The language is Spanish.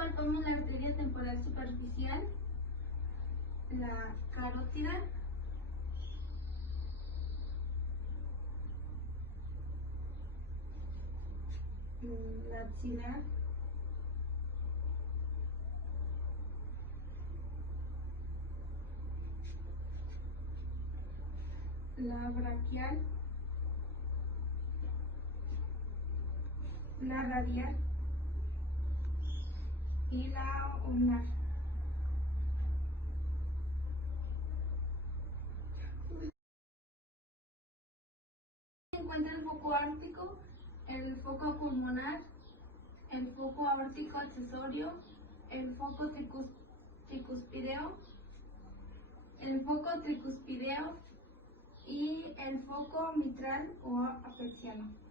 palpamos la arteria temporal superficial, la carótida, la axilar, la braquial, la radial y la ulnar. Se encuentra el foco aórtico, el foco pulmonar, el foco aórtico accesorio, el foco tricuspideo, el foco tricuspideo y el foco mitral o apexiano.